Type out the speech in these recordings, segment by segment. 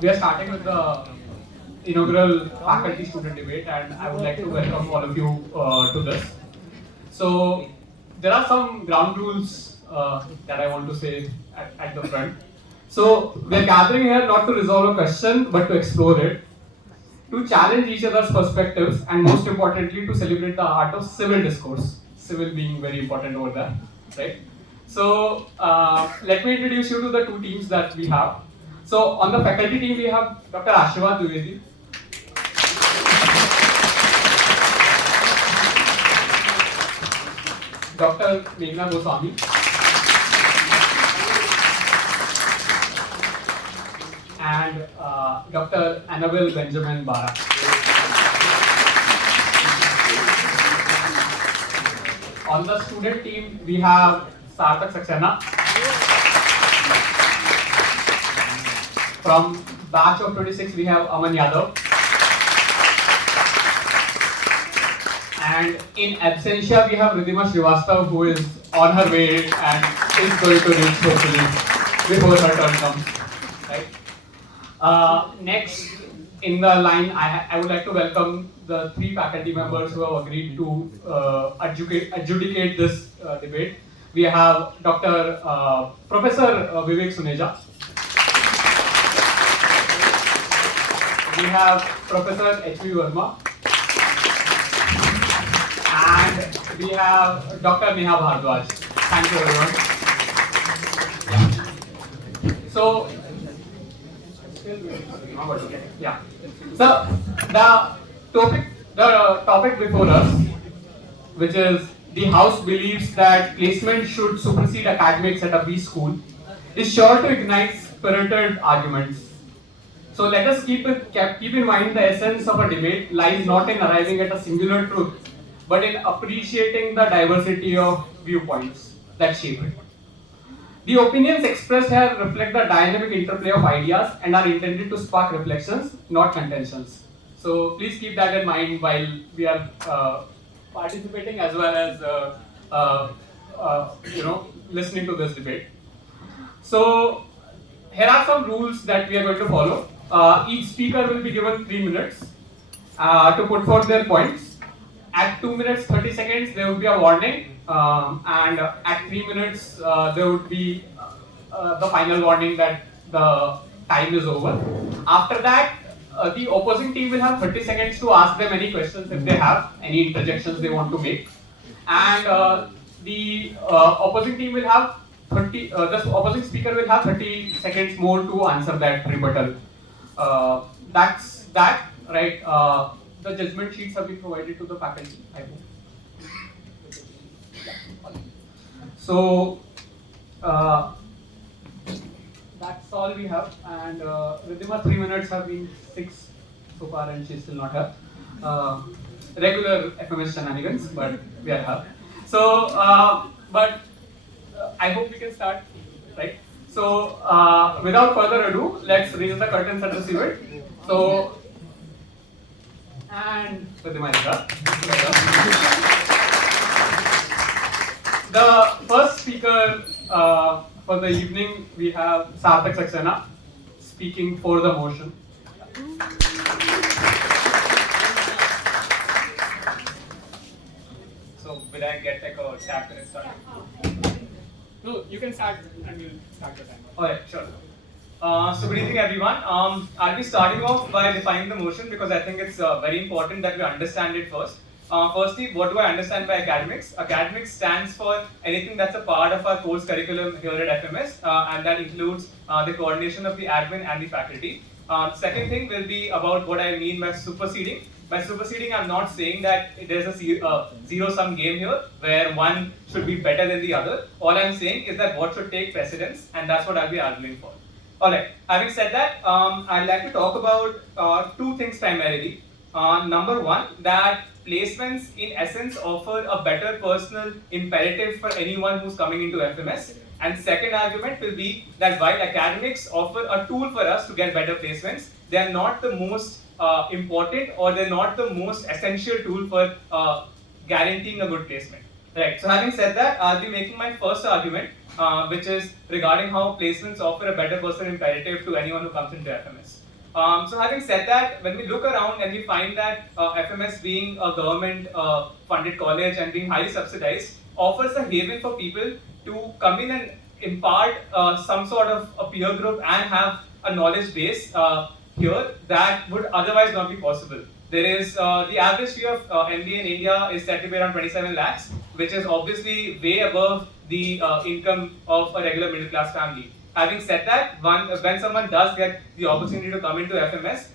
We are starting with the inaugural faculty-student debate, and I would like to welcome all of you to this. So, there are some ground rules that I want to say at the front. So, we are gathering here not to resolve a question, but to explore it, to challenge each other's perspectives, and most importantly, to celebrate the art of civil discourse. Civil being very important over there, right? So, let me introduce you to the two teams that we have. So, on the faculty team, we have Dr. Ashwat Dwivedi, Dr. Meghna Goswami, and Dr. Annabelle Benjamin Bara. On the student team, we have Sarthak Saxena. From batch of 26, we have Aman Yadav. And in absentia, we have Ridhima Srivastav, who is on her way and is going to reach hopefully before her turn comes. Right? Next in the line, I would like to welcome the three faculty members who have agreed to adjudicate this debate. We have Dr. Professor Vivek Suneja. We have Professor H.V. Verma. And we have Dr. Neha Bhardwaj. Thank you, everyone. So, yeah. So the topic before us, which is the House believes that placement should supersede academics at a B school, is sure to ignite spirited arguments. So let us keep in mind the essence of a debate lies not in arriving at a singular truth, but in appreciating the diversity of viewpoints that shape it. The opinions expressed here reflect the dynamic interplay of ideas and are intended to spark reflections, not contentions. So please keep that in mind while we are participating as well as listening to this debate. So here are some rules that we are going to follow. Each speaker will be given 3 minutes to put forth their points. At 2 minutes 30 seconds, there will be a warning, and at 3 minutes, there would be the final warning that the time is over. After that, the opposing team will have 30 seconds to ask them any questions if they have, any interjections they want to make, and the opposing team will have the opposing speaker will have 30 seconds more to answer that rebuttal. That's that, right? The judgment sheets have been provided to the faculty, I hope. So, that's all we have. And Ridhima, 3 minutes have been 6 so far, and she's still not here. Regular FMS shenanigans, but we are here. So, I hope we can start, right? So, without further ado, let's raise the curtains at this event. So, and Ridhima is up. The first speaker for the evening, we have Sarthak Saxena speaking for the motion. So, will I get like a tap when it starts? No, you can start and we'll start the timer. Alright, sure. So good evening everyone. I'll be starting off by defining the motion because I think it's very important that we understand it first. Firstly, what do I understand by academics? Academics stands for anything that's a part of our course curriculum here at FMS, and that includes the coordination of the admin and the faculty. Second thing will be about what I mean by superseding. By superseding, I'm not saying that there's a zero-sum game here where one should be better than the other. All I'm saying is that what should take precedence, and that's what I'll be arguing for. Alright, having said that, I'd like to talk about two things primarily. Number one, that placements in essence offer a better personal imperative for anyone who's coming into FMS. And second argument will be that while academics offer a tool for us to get better placements, they are not the most important or they're not the most essential tool for guaranteeing a good placement. Right. So having said that, I'll be making my first argument, which is regarding how placements offer a better personal imperative to anyone who comes into FMS. So having said that, when we look around and we find that FMS being a government funded college and being highly subsidized offers a haven for people to come in and impart some sort of a peer group and have a knowledge base here that would otherwise not be possible. There is the average fee of MBA in India is said to be around 27 lakhs, which is obviously way above the income of a regular middle class family. Having said that, when someone does get the opportunity to come into FMS,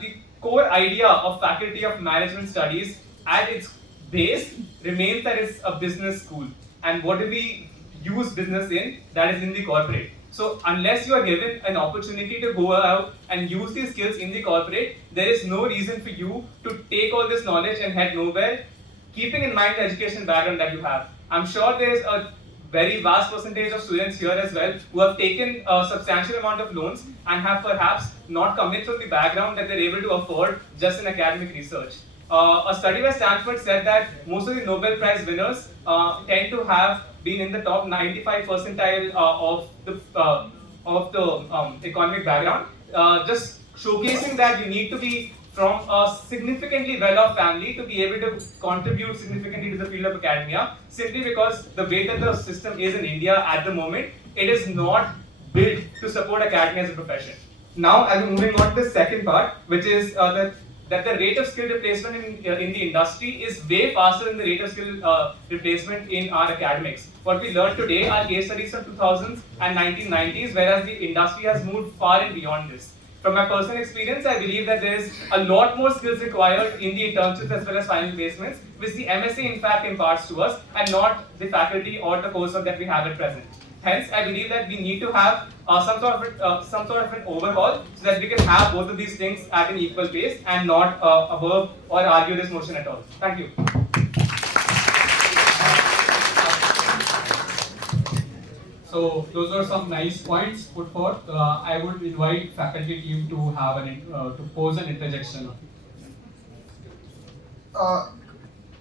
the core idea of Faculty of Management Studies at its base remains that it's a business school. And what do we use business in? That is in the corporate. So unless you are given an opportunity to go out and use these skills in the corporate, there is no reason for you to take all this knowledge and head nowhere, keeping in mind the education background that you have. I'm sure there is a very vast percentage of students here as well who have taken a substantial amount of loans and have perhaps not come in from the background that they're able to afford just in academic research. A study by Stanford said that most of the Nobel Prize winners tend to have been in the top 95 percentile of the economic background, just showcasing that you need to be from a significantly well-off family to be able to contribute significantly to the field of academia, simply because the way that the system is in India at the moment, it is not built to support academia as a profession. Now, I'm moving on to the second part, which is that the rate of skill replacement in the industry is way faster than the rate of skill replacement in our academics. What we learned today are case studies from 2000s and 1990s, whereas the industry has moved far and beyond this. From my personal experience, I believe that there is a lot more skills required in the internships as well as final placements, which the MSc in fact imparts to us, and not the faculty or the coursework that we have at present. Hence, I believe that we need to have some sort of an overhaul so that we can have both of these things at an equal pace and not above or argue this motion at all. Thank you. So those are some nice points put forth. I would invite faculty team to have to pose an interjection.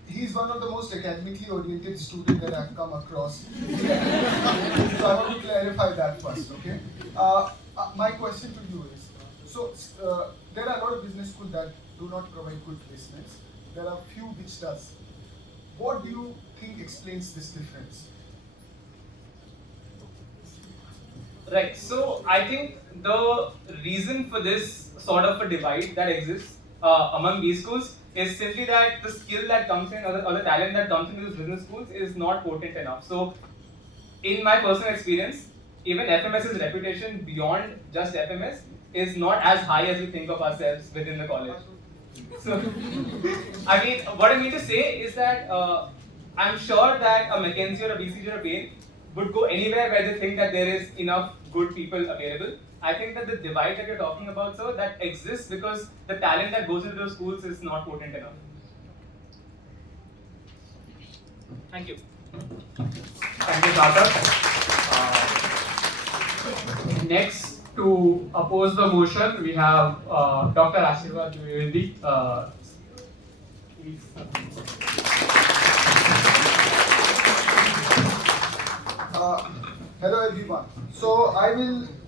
He's one of the most academically oriented students that I've come across. So I want to clarify that first, okay? My question to you is, there are a lot of business schools that do not provide good placements. There are few which does. What do you think explains this difference? Right. So I think the reason for this sort of a divide that exists among these schools is simply that the skill that comes in or the talent that comes into these business schools is not potent enough. So in my personal experience, even FMS's reputation beyond just FMS is not as high as we think of ourselves within the college. So, I mean, what I mean to say is that I'm sure that a McKinsey or a BCG or a Bain would go anywhere where they think that there is enough good people available. I think that the divide that you're talking about, sir, that exists because the talent that goes into those schools is not potent enough. Thank you. Thank you, Sarthak. Next, to oppose the motion, we have Dr. Ashirwad Dwivedi. Hello everyone.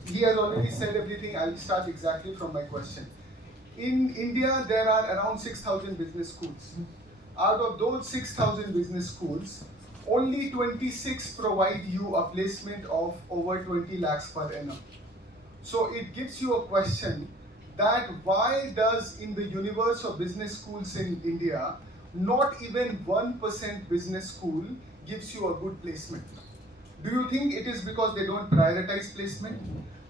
He has already said everything. I'll start exactly from my question. In India, there are around 6,000 business schools. Out of those 6,000 business schools, only 26 provide you a placement of over 20 lakhs per annum. So it gives you a question that why does in the universe of business schools in India, not even 1% business school gives you a good placement? Do you think it is because they don't prioritize placement?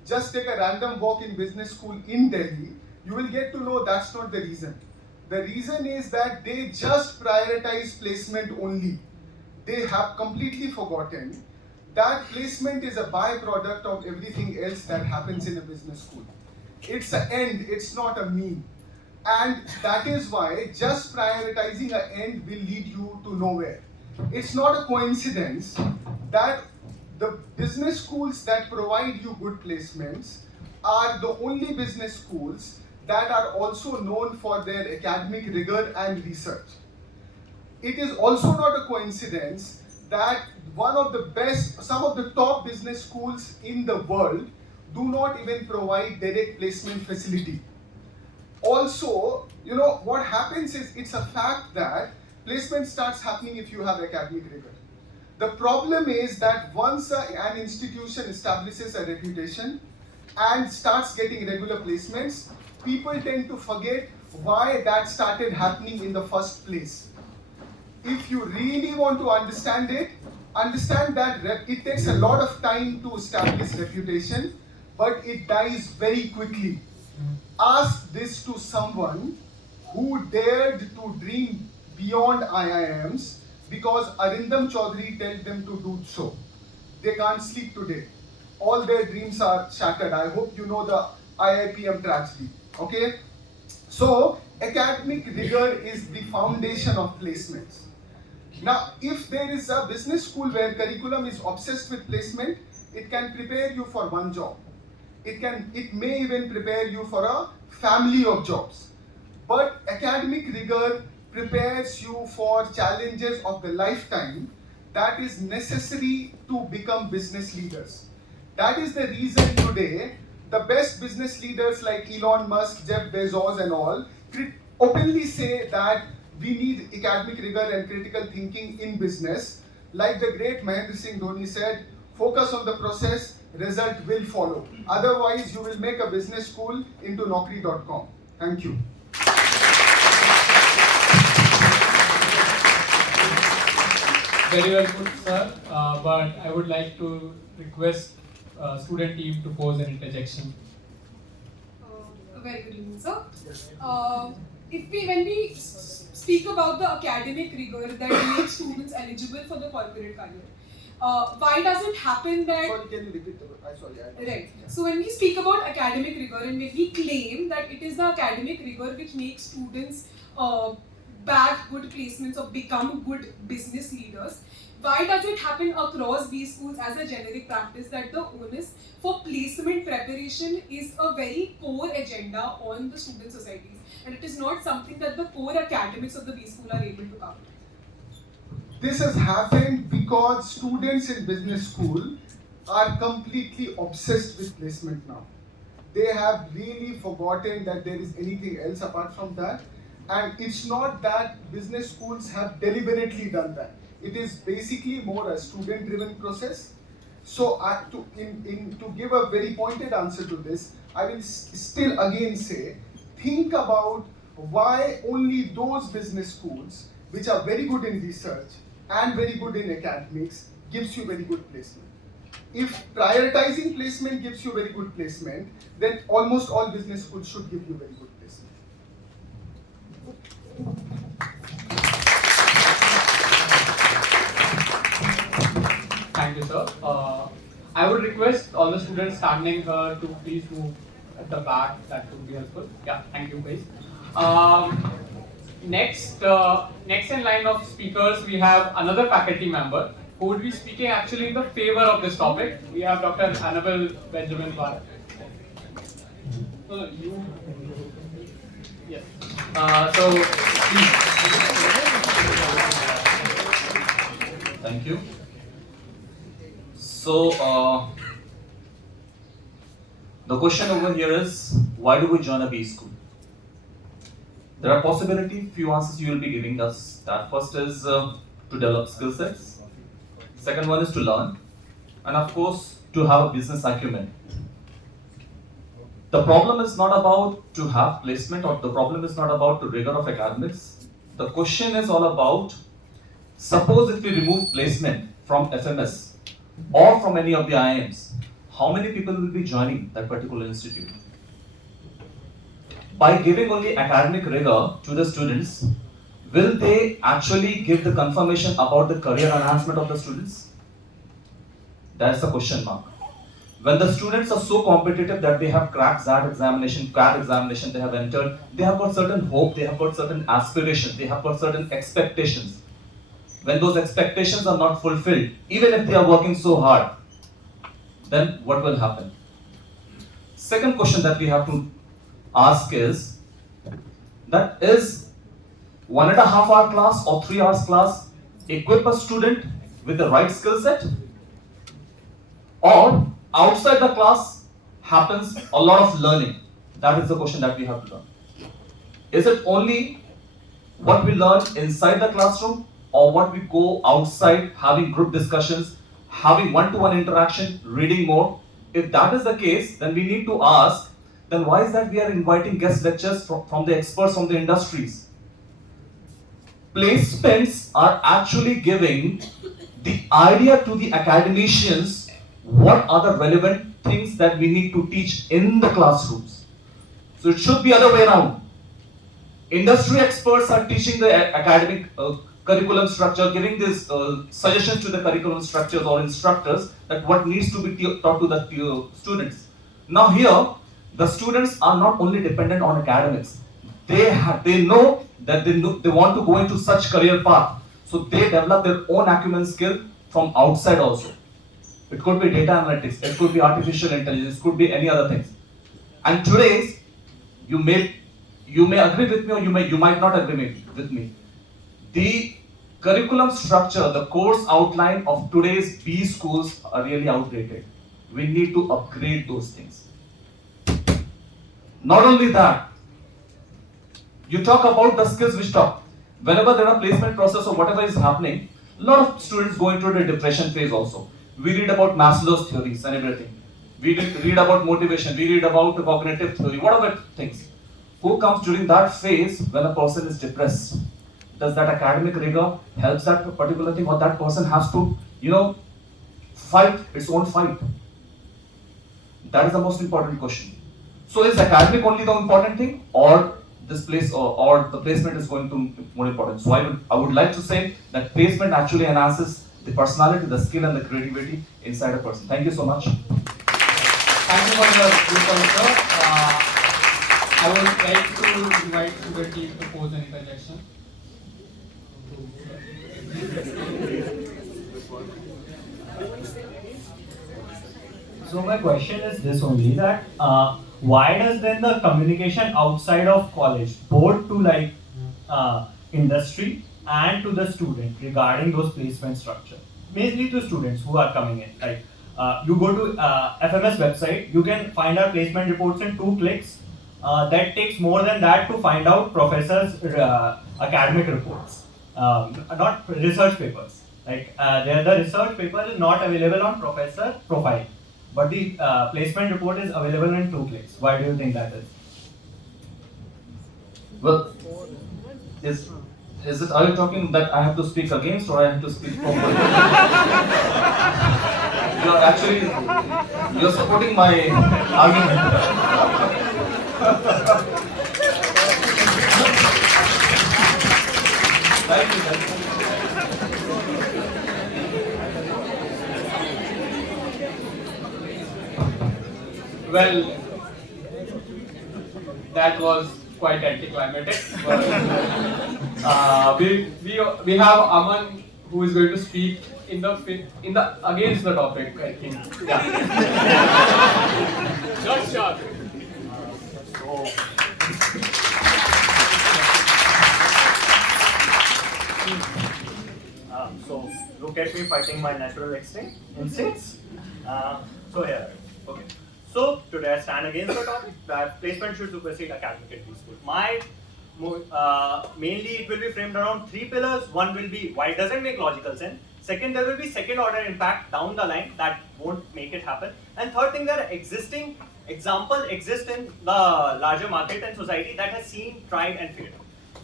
Just take a random walk in business school in Delhi, you will get to know that's not the reason. The reason is that they just prioritize placement only. They have completely forgotten that placement is a byproduct of everything else that happens in a business school. It's an end, it's not a mean. And that is why just prioritizing an end will lead you to nowhere. It's not a coincidence that the business schools that provide you good placements are the only business schools that are also known for their academic rigor and research. it is also not a coincidence that some of the top business schools in the world do not even provide direct placement facility. Also, what happens is, it's a fact that placement starts happening if you have academic rigor. The problem is that once an institution establishes a reputation and starts getting regular placements, people tend to forget why that started happening in the first place. If you really want to understand it, understand that it takes a lot of time to establish reputation, but it dies very quickly. Ask this to someone who dared to dream beyond IIMs because Arindam Chaudhary told them to do so. They can't sleep today. All their dreams are shattered. I hope you know the IIPM tragedy. Okay? So, academic rigor is the foundation of placements. Now, if there is a business school where curriculum is obsessed with placement, it can prepare you for one job. It may even prepare you for a family of jobs. But academic rigor prepares you for challenges of the lifetime that is necessary to become business leaders. That is the reason today the best business leaders like Elon Musk, Jeff Bezos and all openly say that we need academic rigor and critical thinking in business. Like the great Mahendra Singh Dhoni said, focus on the process, result will follow. Otherwise, you will make a business school into Naukri.com. Thank you. Very well put, sir. But I would like to request student team to pose an interjection. A very good evening, sir. When we speak about the academic rigor that makes students eligible for the corporate career, why does it happen that... Sorry, can you repeat the word? Sorry. Right. So when we speak about academic rigor and when we claim that it is the academic rigor which makes students bag good placements or become good business leaders, why does it happen across these schools as a generic practice that the onus for placement preparation is a very core agenda on the student societies, and it is not something that the core academics of the B school are able to cover? This has happened because students in business school are completely obsessed with placement now. They have really forgotten that there is anything else apart from that. And it's not that business schools have deliberately done that. It is basically more a student-driven process. So to give a very pointed answer to this, I will still again say, think about why only those business schools which are very good in research and very good in academics gives you very good placement. If prioritizing placement gives you very good placement, then almost all business schools should give you very good placement. Thank you, sir. I would request all the students standing here to please move at the back. That would be helpful. Yeah, thank you, guys. Next in line of speakers, we have another faculty member who would be speaking actually in the favor of this topic. We have Dr. Annabelle Benjamin Barr. No, you. Yes. So, please. Thank you. So, the question over here is, why do we join a B school? There are few answers you will be giving us. That first is to develop skill sets. Second one is to learn. And of course, to have a business acumen. The problem is not about to have placement, or the problem is not about the rigor of academics. The question is all about, suppose if we remove placement from FMS or from any of the IIMs, how many people will be joining that particular institute? By giving only academic rigor to the students, will they actually give the confirmation about the career enhancement of the students? That's the question mark. When the students are so competitive that they have cracked that examination, CAT examination, they have entered, they have got certain hope, they have got certain aspirations, they have got certain expectations. When those expectations are not fulfilled, even if they are working so hard, then what will happen? Second question that we have to ask is, 1.5 hour class or 3 hours class equip a student with the right skill set? Or outside the class happens a lot of learning? That is the question that we have to learn. Is it only what we learn inside the classroom, or what we go outside having group discussions, having one-to-one interaction, reading more? If that is the case, then we need to ask, then why is that we are inviting guest lectures from the experts from the industries? Placements are actually giving the idea to the academicians what are the relevant things that we need to teach in the classrooms. So it should be other way around. Industry experts are teaching the academic curriculum structure, giving these suggestions to the curriculum structures or instructors that what needs to be taught to the students. Now here, the students are not only dependent on academics. They know that they want to go into such career path. So they develop their own acumen skill from outside also. It could be data analytics, it could be artificial intelligence, it could be any other things. And today's, you may agree with me or you might not agree with me. The curriculum structure, the course outline of today's B schools are really outdated. We need to upgrade those things. Not only that, you talk about the skills which talk. Whenever there are placement process or whatever is happening, a lot of students go into the depression phase also. We read about Maslow's theories and everything. We read about motivation, we read about cognitive theory, whatever things. Who comes during that phase when a person is depressed? Does that academic rigor helps that particular thing, or that person has to, fight its own fight? That is the most important question. So is academic only the important thing, or this place or the placement is going to be more important? So I would like to say that placement actually enhances the personality, the skill and the creativity inside a person. Thank you so much. Thank you for your good sir. I would like to invite the team to pose an interjection. So my question is this only, that why does then the communication outside of college, both to industry and to the student regarding those placement structure, mainly to students who are coming in, you go to FMS website, you can find our placement reports in 2 clicks. That takes more than that to find out professors' academic reports, not research papers. The research paper is not available on professor profile, but the placement report is available in 2 clicks. Why do you think that is? Well, are you talking that I have to speak against or I have to speak for? You're supporting my argument. Thank you. Well, that was quite anticlimactic. We have Aman who is going to speak in the against the topic, I think. Yeah. Just short. So look at me fighting my natural instincts. So here, okay. So today I stand against the topic that placement should supersede academic in school. Mainly it will be framed around 3 pillars. One will be why it doesn't make logical sense. Second, there will be second order impact down the line that won't make it happen. And third thing, there are existing examples exist in the larger market and society that has seen, tried and failed.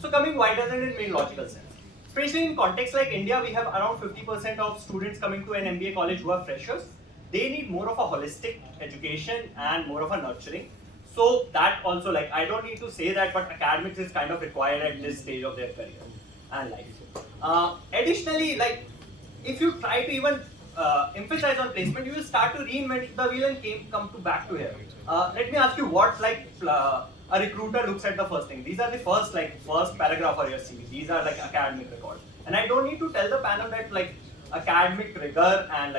So coming, why doesn't it make logical sense? Especially in context like India, we have around 50% of students coming to an MBA college who are freshers. They need more of a holistic education and more of a nurturing. So that also, I don't need to say that, but academics is kind of required at this stage of their career and life. Additionally, if you try to even emphasize on placement, you will start to reinvent the wheel and come back to here. Let me ask you what a recruiter looks at the first thing. These are the first paragraph of your CV. These are academic records. And I don't need to tell the panel that academic rigor and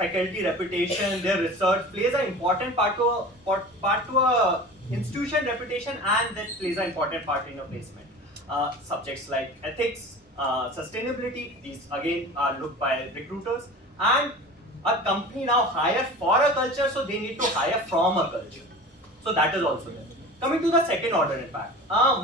faculty reputation, their research plays an important part to a institution reputation, and that plays an important part in a placement. Subjects like ethics, sustainability, these again are looked by recruiters, and a company now hire for a culture, so they need to hire from a culture. So that is also there. Coming to the second order impact,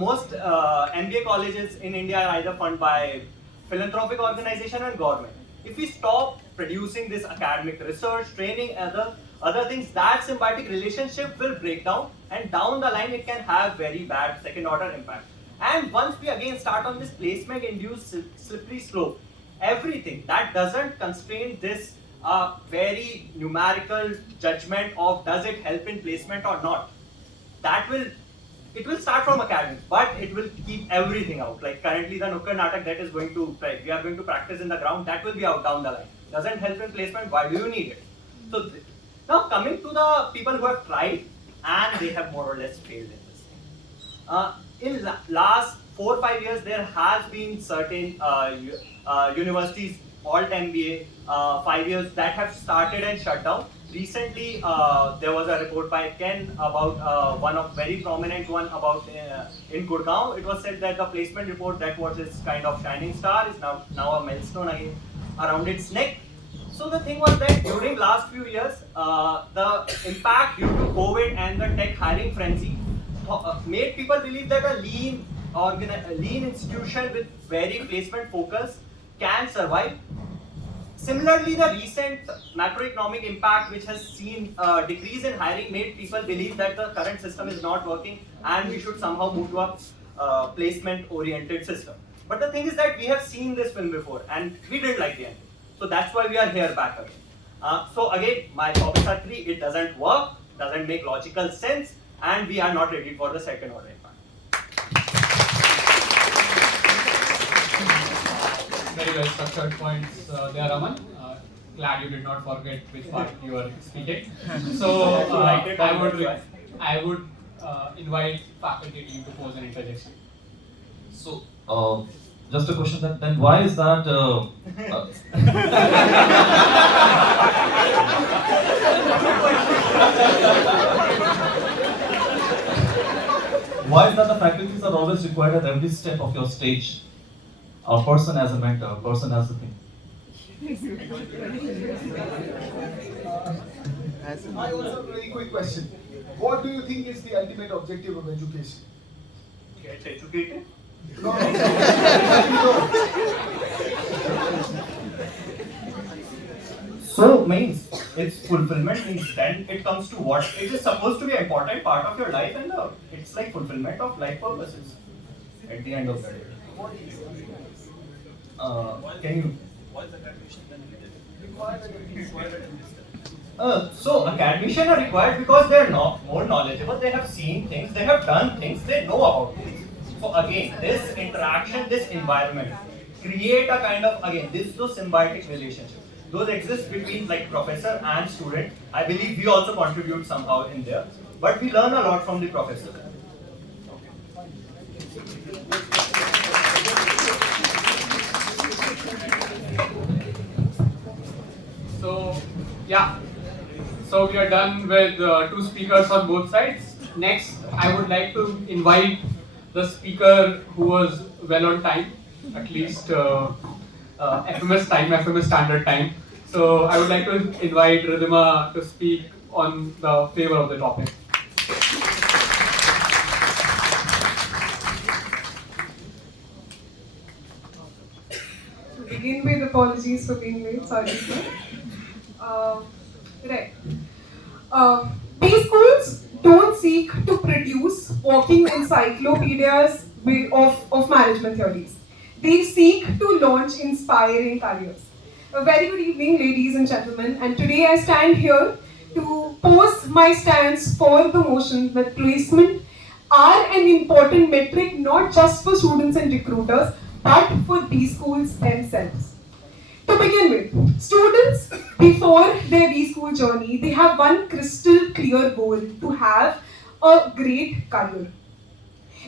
most MBA colleges in India are either funded by philanthropic organization and government. If we stop producing this academic research, training, other things, that symbiotic relationship will break down, and down the line it can have very bad second order impact. And once we again start on this placement induced slippery slope, everything that doesn't constrain this very numerical judgment of does it help in placement or not, it will start from academics, but it will keep everything out. Like currently the Nukkad Natak that is going to, we are going to practice in the ground, that will be out down the line. Doesn't help in placement, why do you need it? So now coming to the people who have tried and they have more or less failed in this thing. In last 4 or 5 years, there has been certain universities, alt MBA, 5 years that have started and shut down. Recently, there was a report by Ken about one of very prominent one about in Gurgaon. It was said that the placement report that was its kind of shining star is now a millstone again around its neck. So the thing was that during last few years, the impact due to COVID and the tech hiring frenzy made people believe that a lean institution with very placement focus can survive. Similarly, the recent macroeconomic impact, which has seen a decrease in hiring, made people believe that the current system is not working and we should somehow move to a placement-oriented system. But the thing is that we have seen this film before and we didn't like the ending. So that's why we are here back again. So again, my topics are 3. It doesn't work, doesn't make logical sense, and we are not ready for the second order impact. Very well structured points there, Raman. Glad you did not forget which part you were speaking. So I would invite faculty team to pose an interjection. So, just a question then why is that? Why is that the faculties are always required at every step of your stage? A person as a mentor, a person as a thing. I also have a very quick question. What do you think is the ultimate objective of education? Get educated. No. So means its fulfillment means then it comes to what it is supposed to be an important part of your life, and it's like fulfillment of life purposes at the end of the day. Can you? So academicians are required because they are more knowledgeable. They have seen things, they have done things, they know about things. So again, this interaction, this environment, create a kind of those symbiotic relationships. Those exist between like professor and student. I believe we also contribute somehow in there, but we learn a lot from the professor. So yeah, so we are done with 2 speakers on both sides. Next, I would like to invite the speaker who was well on time, at least FMS standard time. So I would like to invite Ridhima to speak on the favor of the topic. To begin with, apologies for being late. Sorry, sir. Right. B schools don't seek to produce walking encyclopedias of management theories. They seek to launch inspiring careers. A very good evening, ladies and gentlemen, and today I stand here to pose my stance for the motion that placement are an important metric not just for students and recruiters, but for B schools themselves. To begin with, students before their B school journey, they have one crystal clear goal: to have a great career.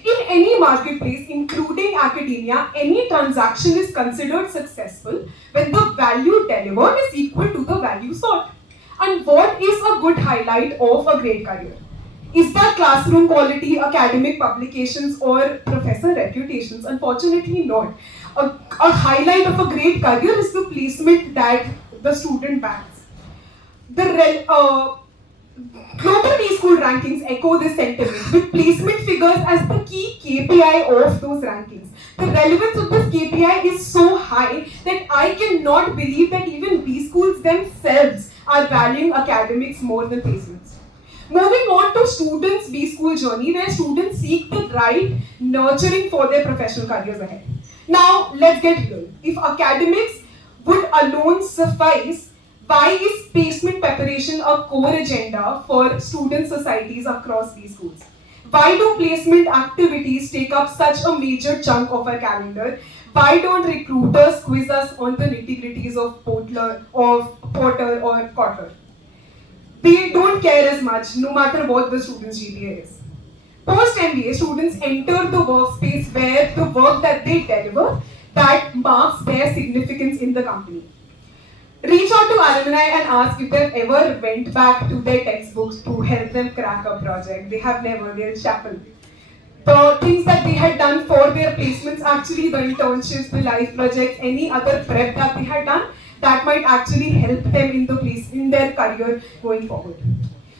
In any marketplace, including academia, any transaction is considered successful when the value delivered is equal to the value sought. And what is a good highlight of a great career? Is that classroom quality, academic publications, or professor reputations? Unfortunately, not. A highlight of a great career is the placement that the student bags. Global B-School rankings echo this sentiment, with placement figures as the key KPI of those rankings. The relevance of this KPI is so high that I cannot believe that even B-Schools themselves are valuing academics more than placements. Moving on to students' B-School journey, where students seek the right nurturing for their professional careers ahead. Now, let's get real. If academics would alone suffice, why is placement preparation a core agenda for student societies across these schools? Why do placement activities take up such a major chunk of our calendar? Why don't recruiters quiz us on the nitty-gritties of Porter or Cotter? They don't care as much, no matter what the student's GPA is. Post-MBA, students enter the workspace where the work that they deliver that marks their significance in the company. Reach out to alumni and ask if they've ever went back to their textbooks to help them crack a project. They have never, they'll shuffle. The things that they had done for their placements, actually the internships, the life projects, any other prep that they had done, that might actually help them in their career going forward.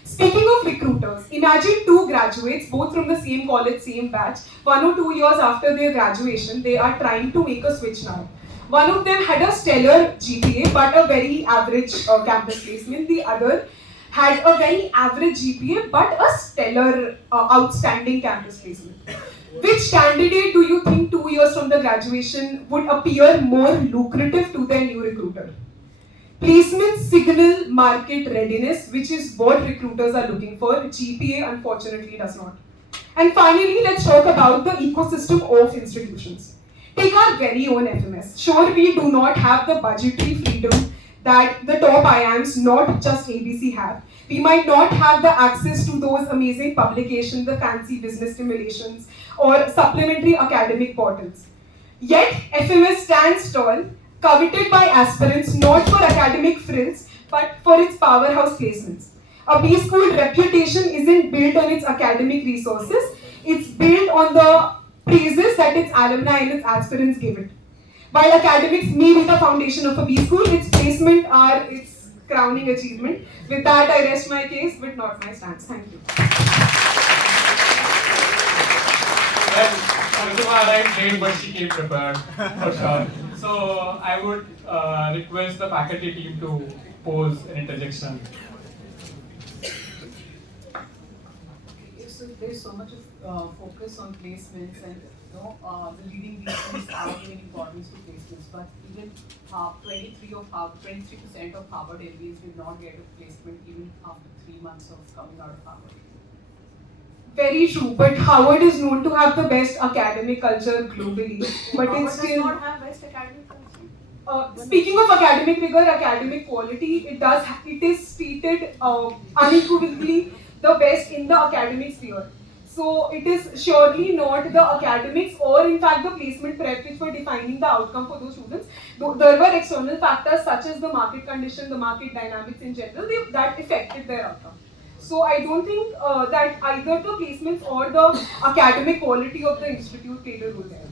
Speaking of recruiters, imagine two graduates, both from the same college, same batch. 1 or 2 years after their graduation, they are trying to make a switch now. One of them had a stellar GPA but a very average campus placement. The other had a very average GPA but a stellar, outstanding campus placement. Which candidate do you think 2 years from the graduation would appear more lucrative to their new recruiter? Placements signal market readiness, which is what recruiters are looking for. GPA unfortunately does not. And finally, let's talk about the ecosystem of institutions. Take our very own FMS. Sure, we do not have the budgetary freedom that the top IIMs, not just ABC, have. We might not have the access to those amazing publications, the fancy business simulations, or supplementary academic portals. Yet, FMS stands tall, coveted by aspirants not for academic frills, but for its powerhouse placements. A B-School reputation isn't built on its academic resources, it's built on the praises that its alumni and its aspirants give it. While academics may be the foundation of a B-School, its placement are its crowning achievement. With that, I rest my case, but not my stance. Thank you. Well, Kursuma arrived late, but she came prepared, for sure. So, I would request the faculty team to pose an interjection. So there's so much of focus on placements, and the leading reasons are giving importance to placements. But even 23% of Harvard MBAs did not get a placement even after 3 months of coming out of Harvard. Very true, but Howard is known to have the best academic culture globally. But Harvard it's still. does not have best academic culture. Speaking of academic rigor, academic quality, it is treated unequivocally the best in the academic sphere. So it is surely not the academics or in fact the placement prep which were defining the outcome for those students. There were external factors such as the market condition, the market dynamics in general, that affected their outcome. So I don't think that either the placements or the academic quality of the institute played a role there.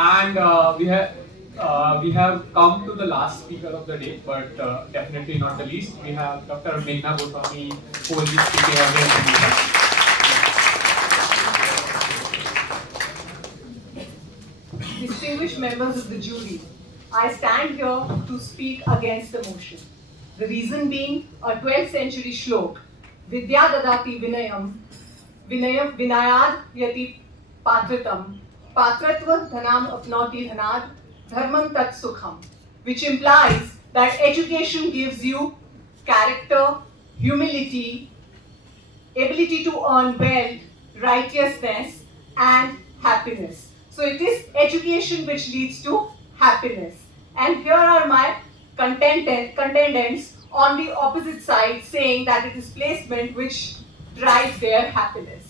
And we have come to the last speaker of the day, but definitely not the least. We have Dr. Meghna Goswami, who will be speaking again. Distinguished members of the jury, I stand here to speak against the motion. The reason being a 12th century shlok, Vidya Dadati Vinayam, Vinayad Yati Patratam, Patratva Dhanam Apnoti Dhanad, Dharmam Tat Sukham, which implies that education gives you character, humility, ability to earn wealth, righteousness, and happiness. So it is education which leads to happiness. And here are my contendants on the opposite side saying that it is placement which drives their happiness.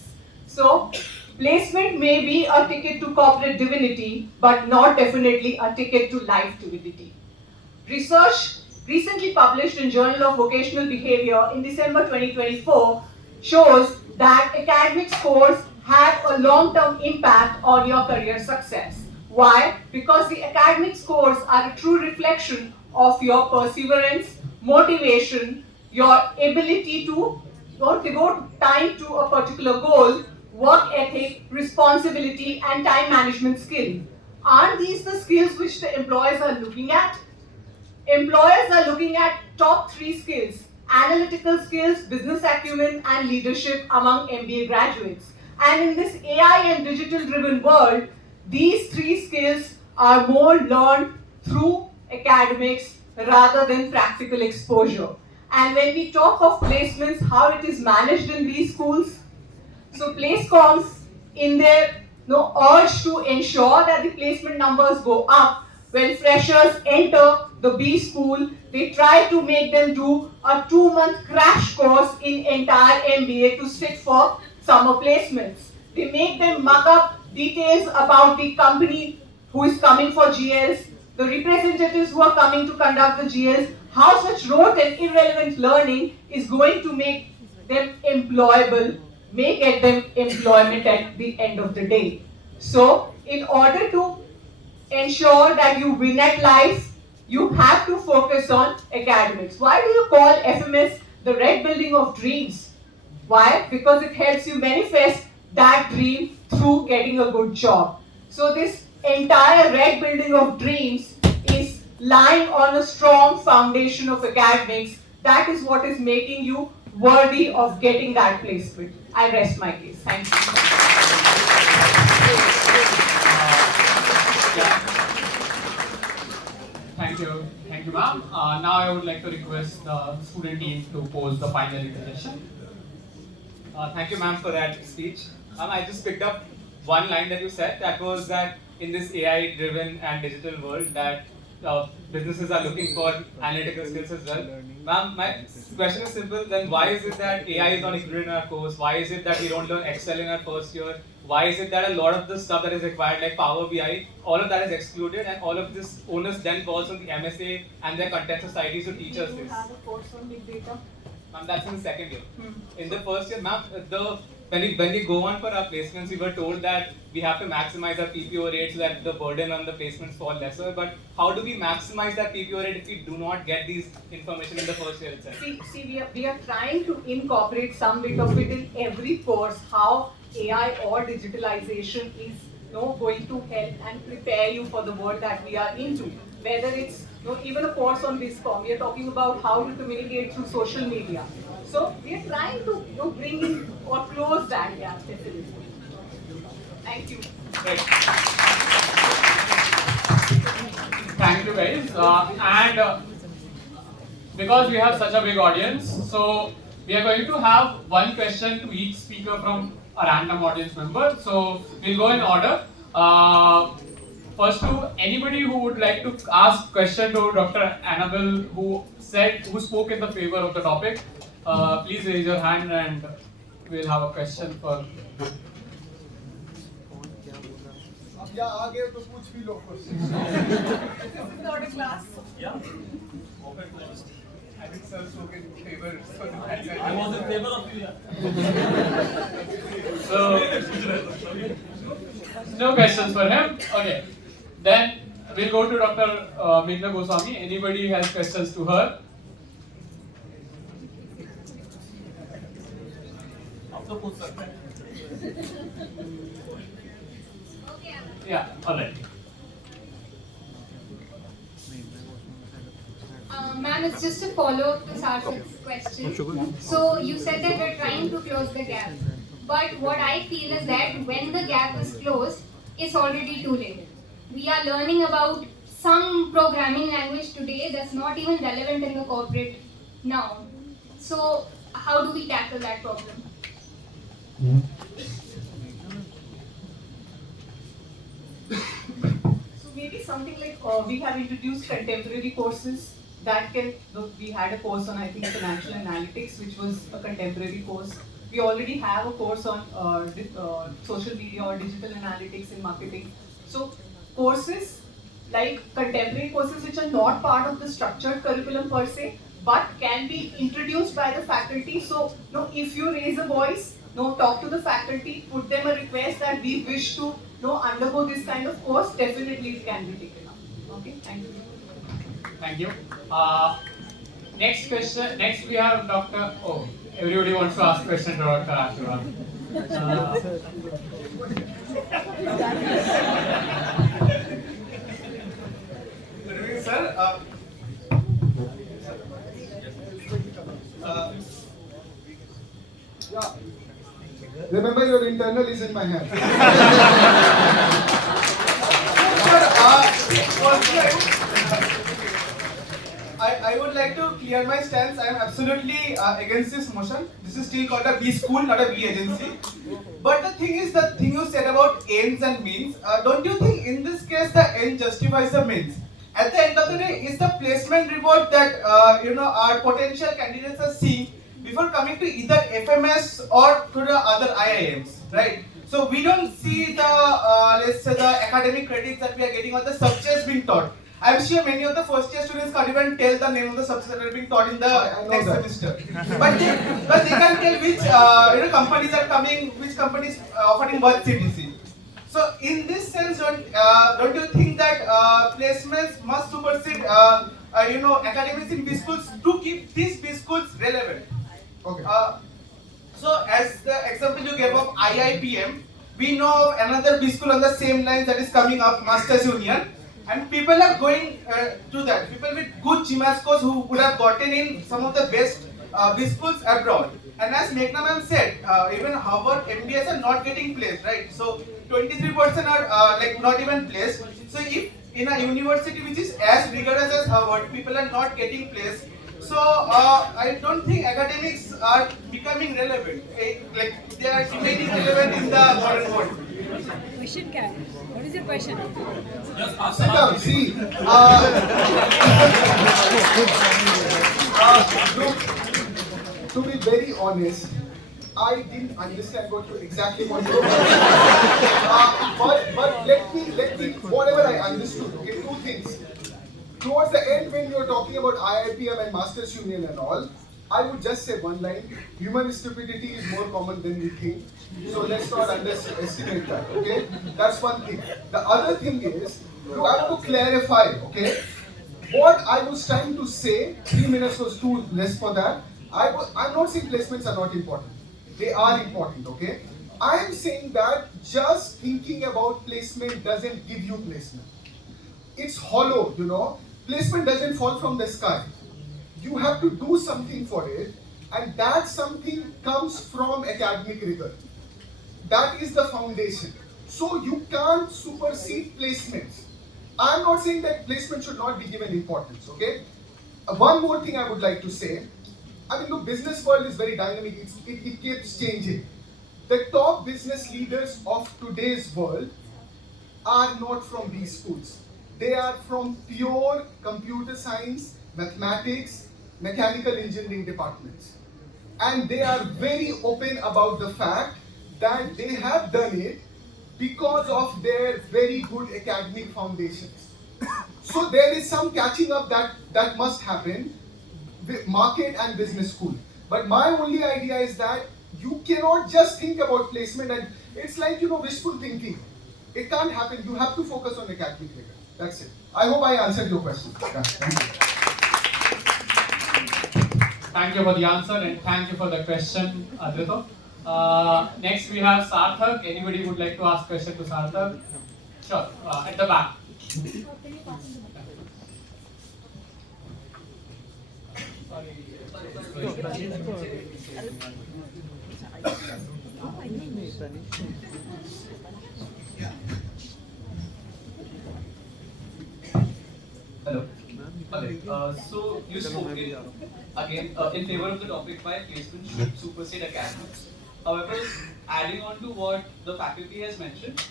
So, placement may be a ticket to corporate divinity, but not definitely a ticket to life divinity. Research recently published in Journal of Vocational Behavior in December 2024 shows that academic scores have a long-term impact on your career success. Why? Because the academic scores are a true reflection of your perseverance, motivation, your ability to devote time to a particular goal, work ethic, responsibility, and time management skill. Aren't these the skills which the employers are looking at? Employers are looking at top 3 skills: analytical skills, business acumen, and leadership among MBA graduates. And in this AI and digital driven world, these 3 skills are more learned through academics rather than practical exposure. And when we talk of placements, how it is managed in these schools, so placecoms, in their urge to ensure that the placement numbers go up, when freshers enter the B school, they try to make them do a 2-month crash course in entire MBA to sit for summer placements. They make them mug up details about the company who is coming for GLs, the representatives who are coming to conduct the GLs, how such rote and irrelevant learning is going to make them employable, may get them employment at the end of the day. So, in order to ensure that you win at life, you have to focus on academics. Why do you call FMS the red building of dreams? Why? Because it helps you manifest that dream through getting a good job. So this entire red building of dreams is lying on a strong foundation of academics. That is what is making you worthy of getting that placement. I rest my case. Thank you. Thank you, ma'am. Now I would like to request the student team to pose the final interjection. Thank you, ma'am, for that speech. I just picked up one line that you said. That was that in this AI-driven and digital world, that businesses are looking for analytical skills as well. Ma'am, my question is simple. Then why is it that AI is not included in our course? Why is it that we don't learn Excel in our first year? Why is it that a lot of the stuff that is required, like Power BI, all of that is excluded, and all of this onus then falls on the MSA and their content societies to teach us this? Do you have a course on big data? Ma'am, that's in the second year. In the first year, ma'am, when we go on for our placements, we were told that we have to maximize our PPO rate so that the burden on the placements fall lesser. But how do we maximize that PPO rate if we do not get these information in the first year itself? See, we are trying to incorporate some bit of it in every course, how AI or digitalization is going to help and prepare you for the world that we are into. Whether it's even a course on BISCOM, we are talking about how to communicate through social media. So we are trying to bring in or close that gap definitely. Thank you. Right. Thank you, guys. Because we have such a big audience, so we are going to have one question to each speaker from a random audience member. So we'll go in order. First, to anybody who would like to ask question to Dr. Annabelle, who spoke in the favor of the topic, please raise your hand and we'll have a question for. या आगे तो कुछ भी लो question. This is not a class. Yeah. I think sir spoke in favor. I was in favor of you. So, no questions for him. Okay. Then we'll go to Dr. Meghna Goswami. Anybody has questions to her? Yeah, alright. Ma'am, it's just a follow-up to Sarthak's question. So you said that we're trying to close the gap. But what I feel is that when the gap is closed, it's already too late. We are learning about some programming language today that's not even relevant in the corporate now. So how do we tackle that problem? So maybe something like we have introduced contemporary courses that can, we had a course on, I think, financial analytics, which was a contemporary course. We already have a course on social media or digital analytics in marketing. So courses like contemporary courses which are not part of the structured curriculum per se, but can be introduced by the faculty. So, no, if you raise a voice, no, talk to the faculty, put them a request that we wish to, no, undergo this kind of course. Definitely, it can be taken up. Okay, thank you. Thank you. Next question. Next we have Dr. Oh, everybody wants to ask questions about Karashura. Good evening, sir. Yeah. Remember, your internal is in my hand. I would like to clear my stance. I am absolutely against this motion. This is still called a B school, not a B agency. But the thing is, the thing you said about ends and means, don't you think in this case the end justifies the means? At the end of the day, is the placement reward that our potential candidates are seeing before coming to either FMS or to the other IIMs, right? So we don't see the let's say the academic credits that we are getting or the subjects being taught. I'm sure many of the first year students can't even tell the name of the subjects that are being taught in the next semester. But they can tell which companies are coming, which companies offering what CTC. So in this sense, don't you think that placements must supersede academics in B schools to keep these B schools relevant? Okay. So as the example you gave of IIPM, we know another B school on the same line that is coming up, Masters Union, and people are going to that. People with good GMAT scores who would have gotten in some of the best B schools abroad. And as Meghna ma'am said, even Harvard MBS are not getting placed, right? So 23% are like not even placed. So if in a university which is as rigorous as Harvard, people are not getting placed. So I don't think academics are becoming relevant. Like they are remaining relevant in the modern world. Question can. What is your question? Sit down. See. To be very honest, I didn't understand exactly what you were but let me, whatever I understood, okay, two things. Towards the end, when you're talking about IIPM and Masters Union and all, I would just say one line: human stupidity is more common than we think. So let's not underestimate that, okay? That's one thing. The other thing is, you have to clarify, okay? What I was trying to say, 3 minutes was too less for that. I'm not saying placements are not important. They are important, okay? I am saying that just thinking about placement doesn't give you placement. It's hollow, you know. Placement doesn't fall from the sky. You have to do something for it, and that something comes from academic rigor. That is the foundation. So you can't supersede placements. I'm not saying that placement should not be given importance, okay? One more thing I would like to say. I mean, the business world is very dynamic. It keeps changing. The top business leaders of today's world are not from these schools. They are from pure computer science, mathematics, mechanical engineering departments. And they are very open about the fact that they have done it because of their very good academic foundations. So there is some catching up that must happen with market and business school. But my only idea is that you cannot just think about placement, and it's like, you know, wishful thinking. It can't happen. You have to focus on academic rigor. That's it. I hope I answered your question. Yeah, thank you. Thank you for the answer and thank you for the question, Adrito. Next we have Sarthak. Anybody would like to ask question to Sarthak? Sure, at the back. Hello. Okay. So you spoke again in favor of the topic why placement should supersede academics. However, adding on to what the faculty has mentioned,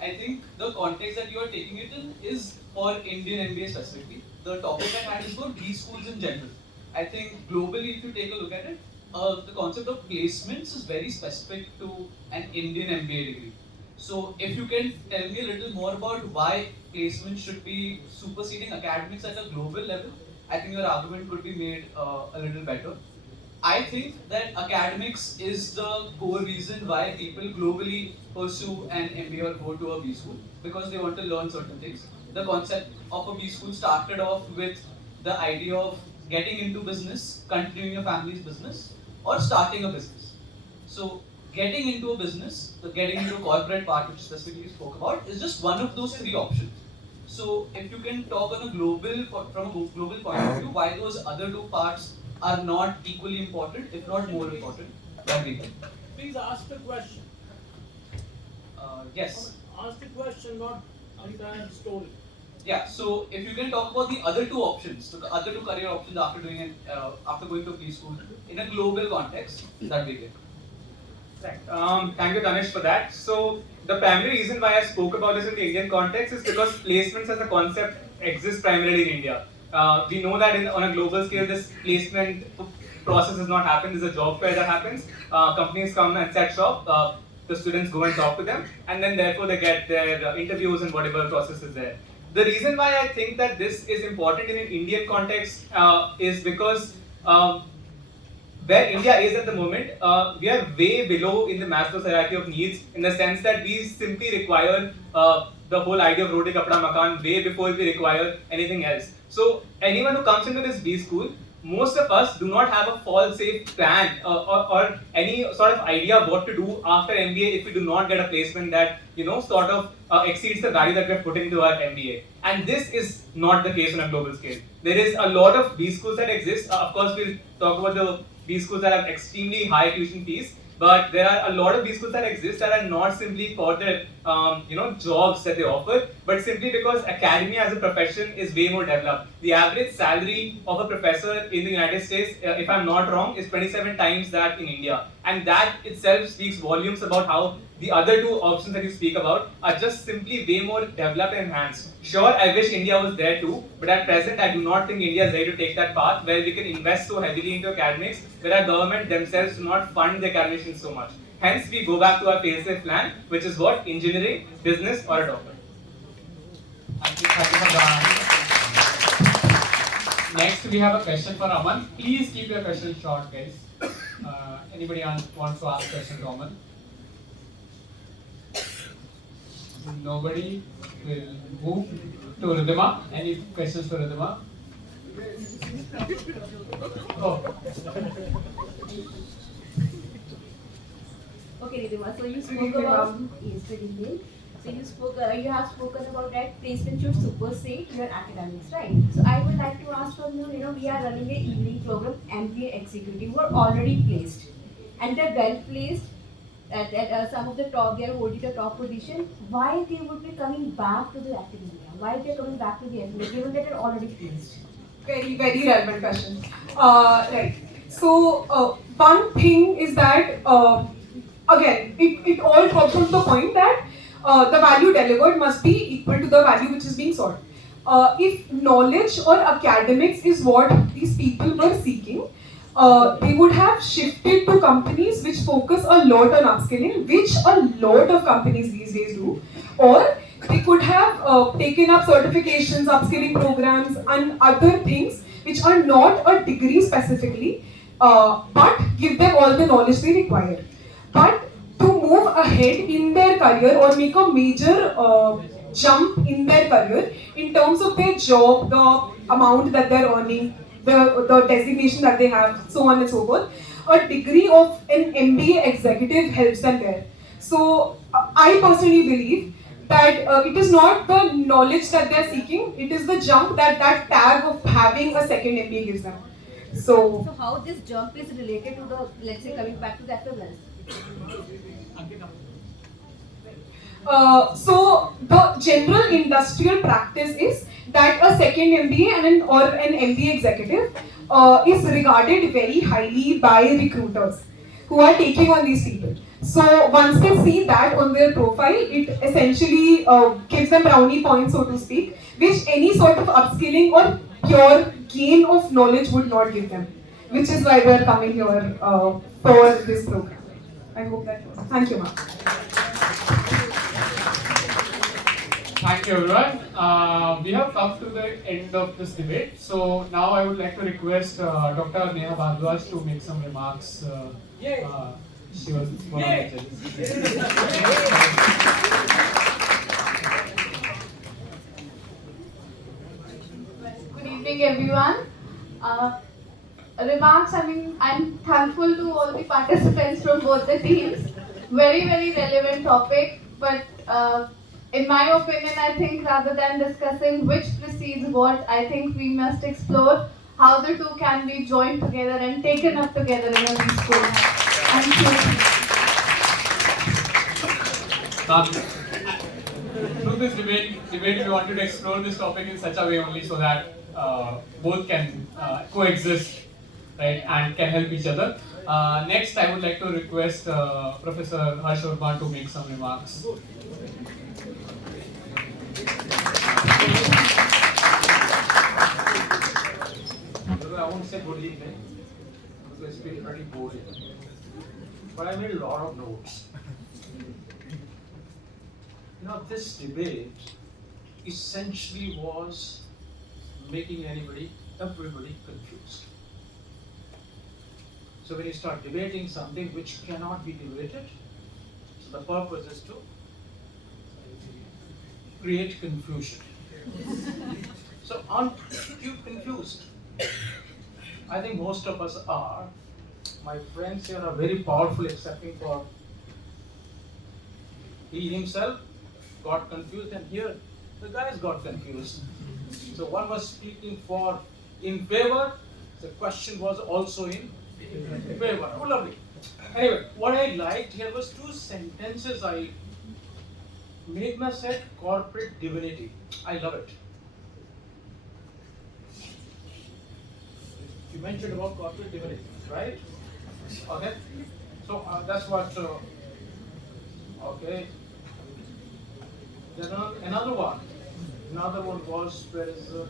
I think the context that you are taking it in is for Indian MBA specifically. the topic at hand is for B schools in general. I think globally, if you take a look at it, the concept of placements is very specific to an Indian MBA degree. So, if you can tell me a little more about why placements should be superseding academics at a global level, I think your argument could be made a little better. I think that academics is the core reason why people globally pursue an MBA or go to a B school, because they want to learn certain things. The concept of a B school started off with the idea of getting into business, continuing your family's business, or starting a business. So getting into a business, the getting into a corporate part, which specifically you spoke about, is just one of those three options. So if you can talk on a global, from a global point of view, why those other two parts are not equally important, if not more important, that'd be good. Please ask the question. Yes. Ask the question, not entire story. Yeah. So if you can talk about the other two options, so the other two career options after doing it, after going to preschool in a global context, that'd be good. Right. Thank you, Tanish, for that. So the primary reason why I spoke about this in the Indian context is because placements as a concept exists primarily in India. We know that on a global scale, this placement process does not happen. There's a job fair that happens. Companies come and set shop. The students go and talk to them, and then therefore they get their interviews and whatever process is there. The reason why I think that this is important in an Indian context is because where India is at the moment, we are way below in the Maslow's hierarchy of needs, in the sense that we simply require the whole idea of roti kapda makan way before we require anything else. So anyone who comes into this B school, most of us do not have a fall-safe plan or any sort of idea what to do after MBA if we do not get a placement that sort of exceeds the value that we are putting to our MBA. And this is not the case on a global scale. There is a lot of B schools that exist. Of course, we'll talk about the B schools that have extremely high tuition fees. But there are a lot of B schools that exist that are not simply for the jobs that they offer, but simply because academia as a profession is way more developed. The average salary of a professor in the United States, if I'm not wrong, is 27 times that in India. And that itself speaks volumes about how the other two options that you speak about are just simply way more developed and enhanced. Sure, I wish India was there too, but at present I do not think India is ready to take that path where we can invest so heavily into academics, where our government themselves do not fund the academicians so much. Hence, we go back to our fail-safe plan, which is what? Engineering, business, or a doctor. Thank you for that. Next, we have a question for Aman. Please keep your questions short, guys. Anybody wants to ask a question to Aman? Nobody. Will move to Ridhima. Any questions for Ridhima? Oh. Okay, Ridhima. So you spoke about you have spoken about that placement should supersede your academics, right? So I would like to ask from you. We are running an evening program, MBA executive who are already placed, and they're well placed. At some of the top, they are holding the top position. Why they would be coming back to the academia? Why they are coming back to the academia, given that they are already placed? Very, very relevant question. Right. So, one thing is that, again, it all comes from the point that the value delivered must be equal to the value which is being sought. If knowledge or academics is what these people were seeking, they would have shifted to companies which focus a lot on upskilling, which a lot of companies these days do, or they could have taken up certifications, upskilling programs, and other things which are not a degree specifically, but give them all the knowledge they require. But to move ahead in their career or make a major jump in their career in terms of their job, the amount that they're earning, the designation that they have, so on and so forth, a degree of an MBA executive helps them there. So I personally believe that it is not the knowledge that they're seeking, it is the jump that tag of having a second MBA gives them. So how this jump is related to the, let's say, coming back to the FMS? So the general industrial practice is that a second MBA or an MBA executive is regarded very highly by recruiters who are taking on these people. So once they see that on their profile, it essentially gives them brownie points, so to speak, which any sort of upskilling or pure gain of knowledge would not give them, which is why we are coming here for this program. I hope that works. Thank you, ma'am. Thank you, everyone. We have come to the end of this debate. So now I would like to request Dr. Neha Bhardwaj to make some remarks. She was one of the judges. Good evening, everyone. Remarks, I'm thankful to all the participants from both the teams. Very, very relevant topic, but in my opinion, I think rather than discussing which precedes what, I think we must explore how the two can be joined together and taken up together in a school. Thank you. Through this debate, we wanted to explore this topic in such a way only so that both can coexist, right, and can help each other. Next, I would like to request Professor Harsh Urban to make some remarks. I won't say good evening, because it's been pretty boring. But I made a lot of notes. This debate essentially was making everybody confused. So when you start debating something which cannot be debated, so the purpose is to create confusion. So aren't you confused? I think most of us are. My friends here are very powerful, excepting for he himself got confused, and here the guys got confused. So one was speaking in favor, the question was also in favor. Oh, lovely. Anyway, what I liked here was two sentences. Meghna said corporate divinity. I love it. You mentioned about corporate divinity, right? Okay. So that's what. Okay. Then another one. Another one was where is it?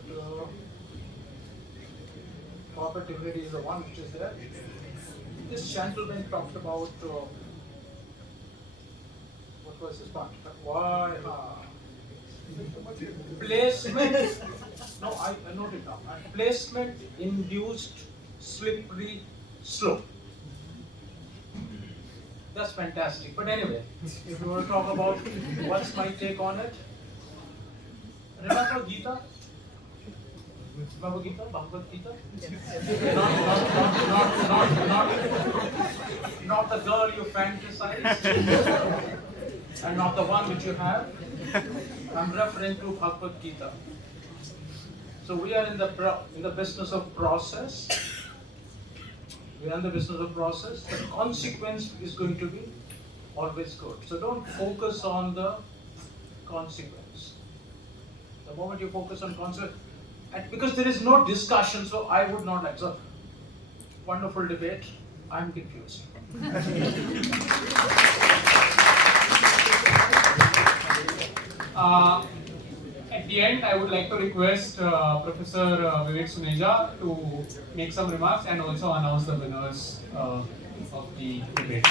Corporate divinity is the one which is there. This gentleman talked about what was his part? Why? Placement. No, I noted down. Placement induced slippery slope. That's fantastic. But anyway, if you want to talk about what's my take on it, remember Gita? Remember Gita? Bhagavad Gita? Not the girl you fantasize, and not the one which you have. I'm referring to Bhagavad Gita. So we are in the business of process. We are in the business of process. The consequence is going to be always good. So don't focus on the consequence. The moment you focus on consequence, and because there is no discussion, so I would not like. So wonderful debate. I'm confused. At the end, I would like to request Professor Vivek Suneja to make some remarks and also announce the winners of the debate.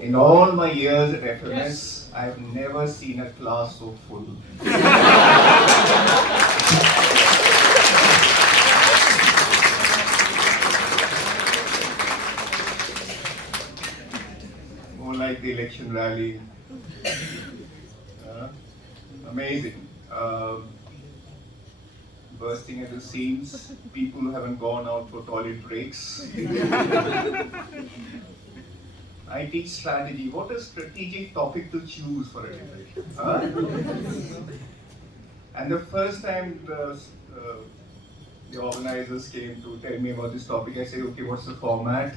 In all my years at FMS, I've never seen a class so full. More like the election rally. Amazing. Bursting at the seams, people who haven't gone out for toilet breaks. I teach strategy. What a strategic topic to choose for a debate. Huh? And the first time the organizers came to tell me about this topic, I said, okay, what's the format?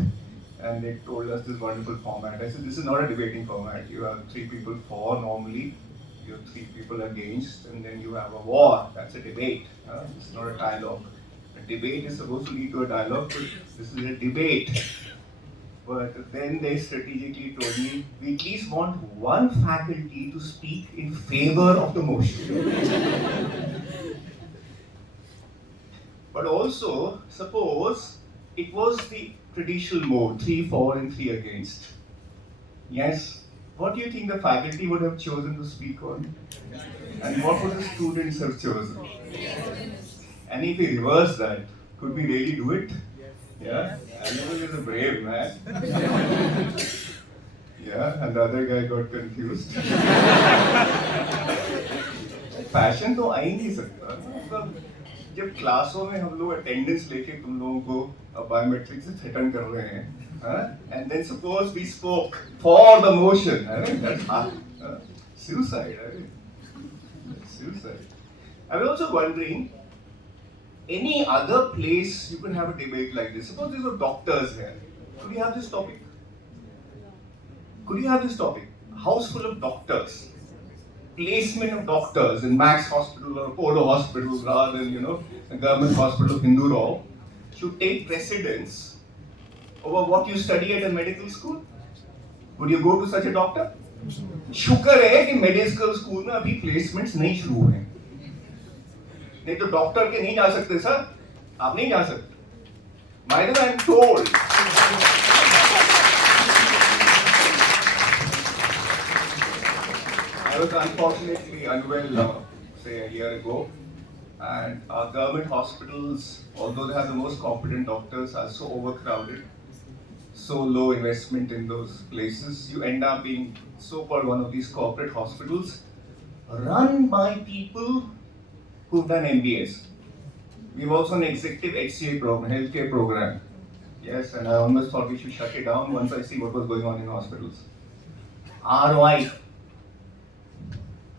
And they told us this wonderful format. I said, this is not a debating format. You have 3 people for normally, you have 3 people against, and then you have a war. That's a debate. It's not a dialogue. A debate is supposed to lead to a dialogue, but this is a debate. But then they strategically told me, we at least want one faculty to speak in favor of the motion. But also, suppose it was the traditional mode, 3 for and 3 against. Yes, what do you think the faculty would have chosen to speak on? And what would the students have chosen? And if we reverse that, could we really do it? Yeah, Animal is a brave man. Yeah, and the other guy got confused. Fashion तो आ ही नहीं सकता मतलब जब क्लासों में हम लोग attendance लेके तुम लोगों को बायोमेट्रिक से थ्रेटन कर रहे हैं and then suppose we spoke for the motion, that's suicide. Suicide. I was also wondering, any other place you can have a debate like this? Suppose there were doctors here. Could you have this topic? Could you have this topic? House full of doctors. Placement of doctors in Max Hospital or Apollo Hospital rather than, the government hospital of Indore should take precedence over what you study at a medical school? Would you go to such a doctor? शुक्र है कि medical school में अभी placements नहीं शुरू हुए हैं नहीं तो डॉक्टर के नहीं जा सकते सर आप नहीं जा सकते By the way, I'm told I was unfortunately unwell say a year ago and our government hospitals, although they have the most competent doctors, are so overcrowded, so low investment in those places, you end up being so-called one of these corporate hospitals run by people who've done MBAs. We've also an executive HCA program, healthcare program. Yes, and I almost thought we should shut it down once I see what was going on in hospitals. ROI.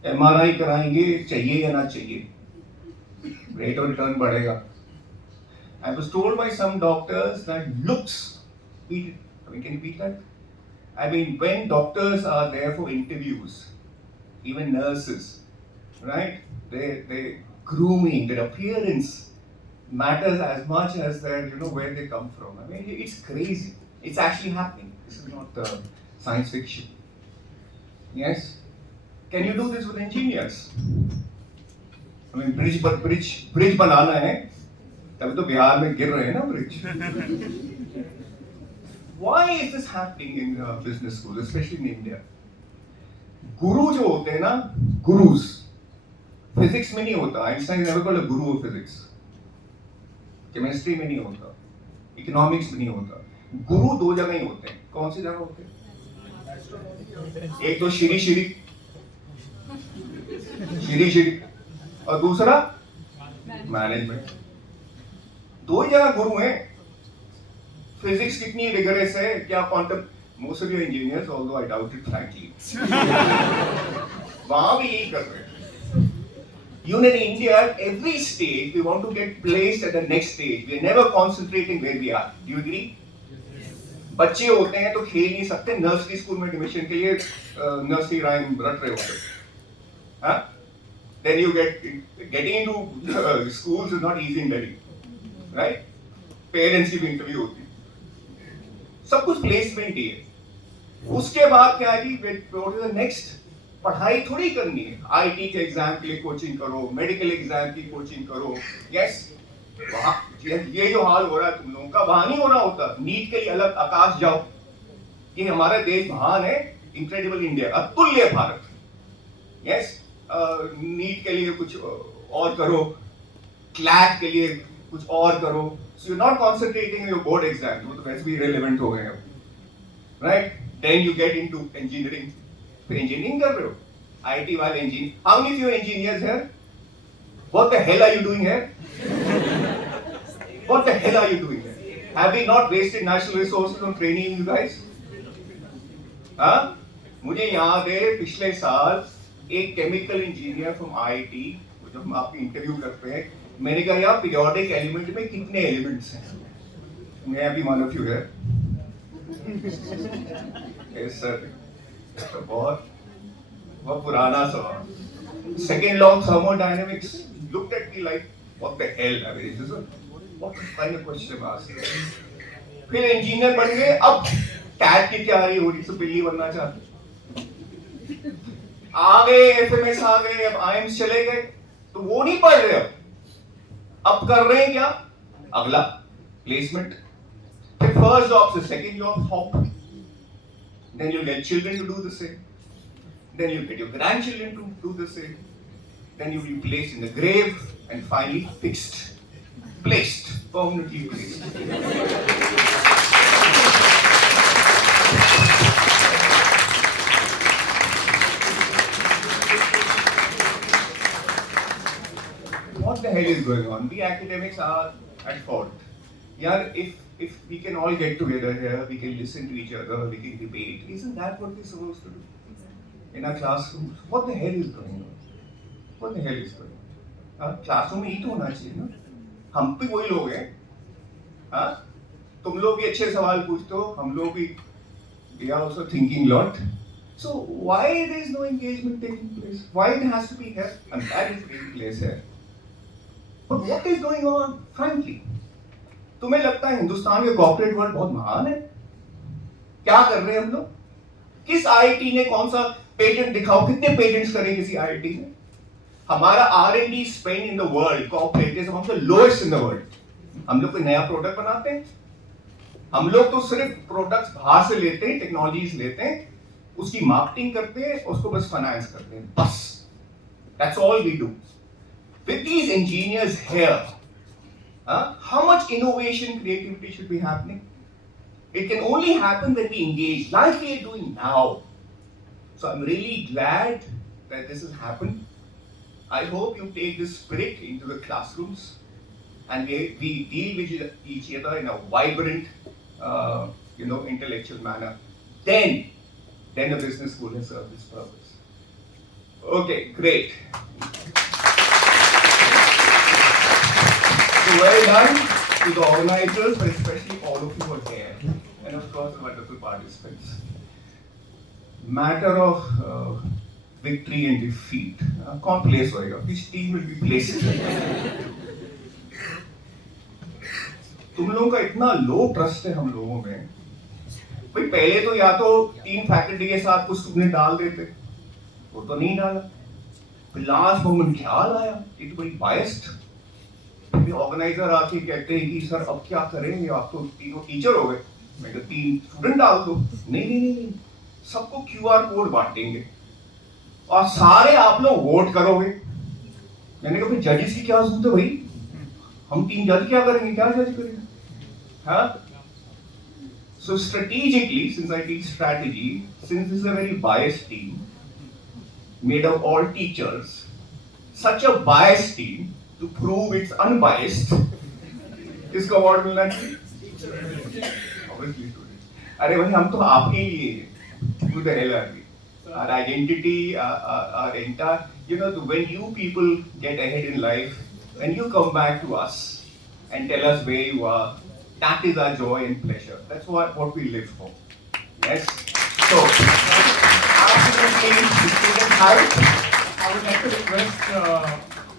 MRI कराएंगे चाहिए या ना चाहिए rate of return बढ़ेगा. I was told by some doctors that looks, can you beat that? I mean, when doctors are there for interviews, even nurses, right? They grooming, their appearance matters as much as their, where they come from. I mean, it's crazy. It's actually happening. This is not science fiction. Yes? Can you do this with engineers? I mean, bridge बनाना है, तभी तो बिहार में गिर रहे हैं ना bridge. Why is this happening in business schools, especially in India? Guru जो होते हैं ना, gurus, physics में नहीं होता. Einstein is never called a guru of physics. Chemistry में नहीं होता, economics में नहीं होता. Guru दो जगह ही होते हैं. कौन सी जगह होते हैं? एक तो श्री और दूसरा मैनेजमेंट. दो ही जगह गुरु हैं. फिजिक्स कितनी रिगरस है, क्या quantum, most of your engineers, although I doubt it frankly, वहां भी यही कर रहे हैं. In India, at every stage, we want to get placed at the next stage. We are never concentrating where we are. Do you agree? बच्चे होते हैं तो खेल नहीं सकते, नर्सरी स्कूल में एडमिशन के लिए नर्सरी राइम रट रहे होते हैं. Then you getting into schools is not easy in Delhi, right? Parents की भी इंटरव्यू होती है, सब कुछ प्लेसमेंट ही है. उसके बाद क्या है कि what is the next? पढ़ाई थोड़ी करनी है. आईटी के एग्जाम के लिए कोचिंग करो, मेडिकल एग्जाम की कोचिंग करो. यस, वहाँ ये जो हाल हो रहा है तुम लोगों का, वहाँ नहीं हो रहा होता. नीट के लिए अलग आकाश जाओ. ये हमारा देश महान है, इनक्रेडिबल इंडिया, अतुल्य भारत. यस, नीट के लिए कुछ और करो, क्लैट के लिए कुछ और करो. So you're not concentrating on your board exam, वो तो वैसे भी irrelevant हो गए हैं, right? Then you get into engineering. फिर engineering कर रहे हो, IT वाले engineer. How many of you engineers here? What the hell are you doing here? What the hell are you doing here? Have we not wasted national resources on training you guys? हाँ? मुझे याद है पिछले साल एक chemical engineer from IIT, जब हम आपकी इंटरव्यू करते हैं, मैंने कहा यार पीरियोडिक एलिमेंट में कितने एलिमेंट्स हैं? मैं अभी वन ऑफ यू है. यस सर, बहुत पुराना सवाल. Second law of thermodynamics looked at me like what the hell? I mean, what kind of question am I asking? फिर इंजीनियर बन गए, अब कैट की तैयारी हो रही, तो बिल्ली बनना चाहते, आ गए एफएमएस आ गए, अब आईएम्स चले गए, तो वो नहीं पढ़ रहे, अब कर रहे हैं क्या, अगला प्लेसमेंट, फिर फर्स्ट जॉब से second job hop, then you'll get children to do the same, then you'll get your grandchildren to do the same, then you'll be placed in the grave, and finally placed, permanently placed. What the hell is going on? We academics are at fault. Yeah, if we can all get together here, we can listen to each other, we can debate. Isn't that what we're supposed to do in our classrooms? What the hell is going on? What the hell is going on? Classroom में ही तो होना चाहिए ना, हम भी वही लोग हैं, हाँ, तुम लोग भी अच्छे सवाल पूछते हो, हम लोग भी, we are also thinking lot. So why there is no engagement taking place? Why it has to be here? And that is taking place here. But what is going on, frankly? तुम्हें लगता है हिंदुस्तान के corporate world बहुत महान है? क्या कर रहे हैं हम लोग? किस आईआईटी ने कौन सा पेटेंट दिखाओ, कितने पेटेंट्स करें किसी आईआईटी ने? हमारा R&D spend in the world corporate is among the lowest in the world. हम लोग कोई नया प्रोडक्ट बनाते हैं? हम लोग तो सिर्फ प्रोडक्ट्स बाहर से लेते हैं, टेक्नोलॉजीज लेते हैं, उसकी मार्केटिंग करते हैं, उसको बस फाइनेंस करते हैं, बस. That's all we do. With these engineers here, how much innovation, creativity should be happening? It can only happen when we engage, like we are doing now. So I'm really glad that this has happened. I hope you take this spirit into the classrooms and we deal with each other in a vibrant, intellectual manner. Then the business school has served its purpose. Okay, great. So well done to the organizers, but especially all of you who are here, and of course the wonderful participants. Matter of victory and defeat. कौन place होएगा? Which team will be placed? तुम लोगों का इतना लो trust है हम लोगों में. भाई पहले तो या तो 3 फैकल्टी के साथ कुछ स्टूडेंट डाल देते, वो तो नहीं डाला. फिर लास्ट मोमेंट ख्याल आया, ये तो बड़ी बायस्ड. फिर ऑर्गेनाइजर आके कहते हैं कि सर अब क्या करें, आप तो तीनों टीचर हो गए, मैं तो 3 स्टूडेंट डाल दो. नहीं, सबको QR कोड बांटेंगे और सारे आप लोग वोट करोगे. मैंने कहा जजेस की क्या जरूरत है भाई, हम 3 जज क्या करेंगे, क्या जज करेंगे? हाँ. So strategically, since I teach strategy, since this is a very biased team made of all teachers, such a biased team, to prove it's unbiased, किसको अवार्ड मिलना चाहिए? Obviously students. अरे भाई हम तो आपके लिए हैं. Who the hell are we? Our identity, our entire, when you people get ahead in life, when you come back to us and tell us where you are, that is our joy and pleasure. That's what we live for. Yes? So, absolutely, student height. I would like to request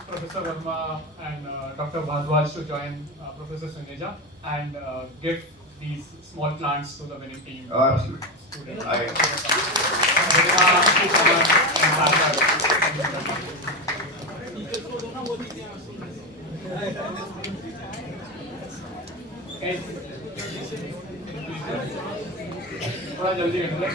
Professor Verma and Dr. Bhardwaj to join Professor Suneja and give these small plants to the winning team. Absolutely. थोड़ा जल्दी करना.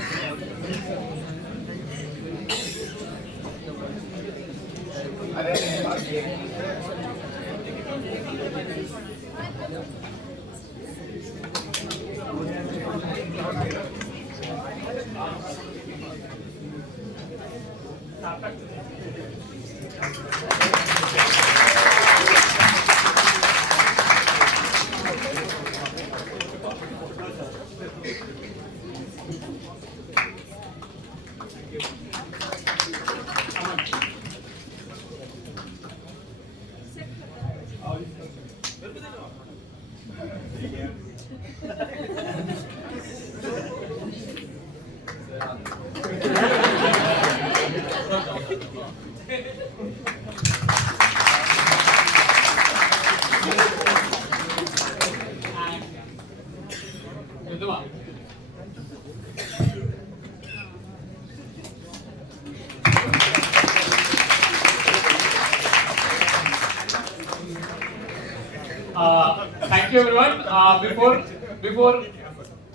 Thank you, everyone.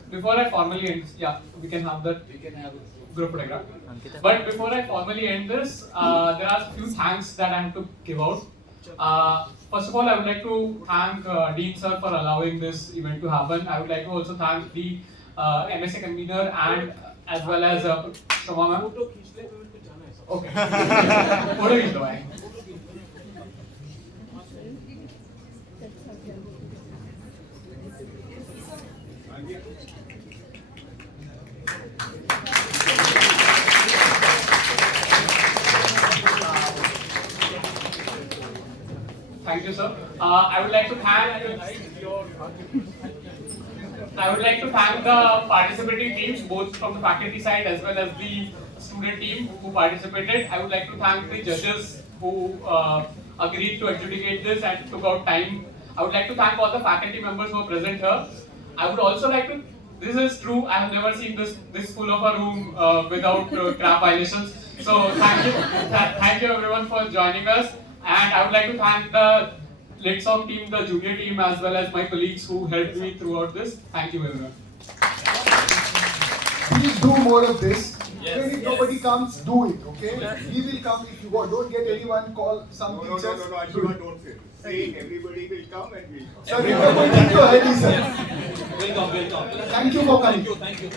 Before I formally end, yeah, we can have that. We can have group photograph. But before I formally end this, there are a few thanks that I have to give out. First of all, I would like to thank Dean sir for allowing this event to happen. I would like to also thank the MSA convener and as well as Shoma ma'am. Okay. Photo खींच लो भाई. Thank you, sir. I would like to thank the participating teams, both from the faculty side as well as the student team who participated. I would like to thank the judges who agreed to adjudicate this and took out time. I would like to thank all the faculty members who are present here. I would also like to. This is true. I have never seen this full of a room without crap violations. So thank you everyone for joining us. And I would like to thank the Lit Song team, the junior team, as well as my colleagues who helped me throughout this. Thank you, everyone. Please do more of this. Yes. Even if nobody comes, do it, okay? We will come if you go. Don't get anyone, call some teachers. No, Ashima, don't say. Say everybody will come and we'll come. Sir, remember, thank you, sir. Welcome. Thank you for coming. Thank you.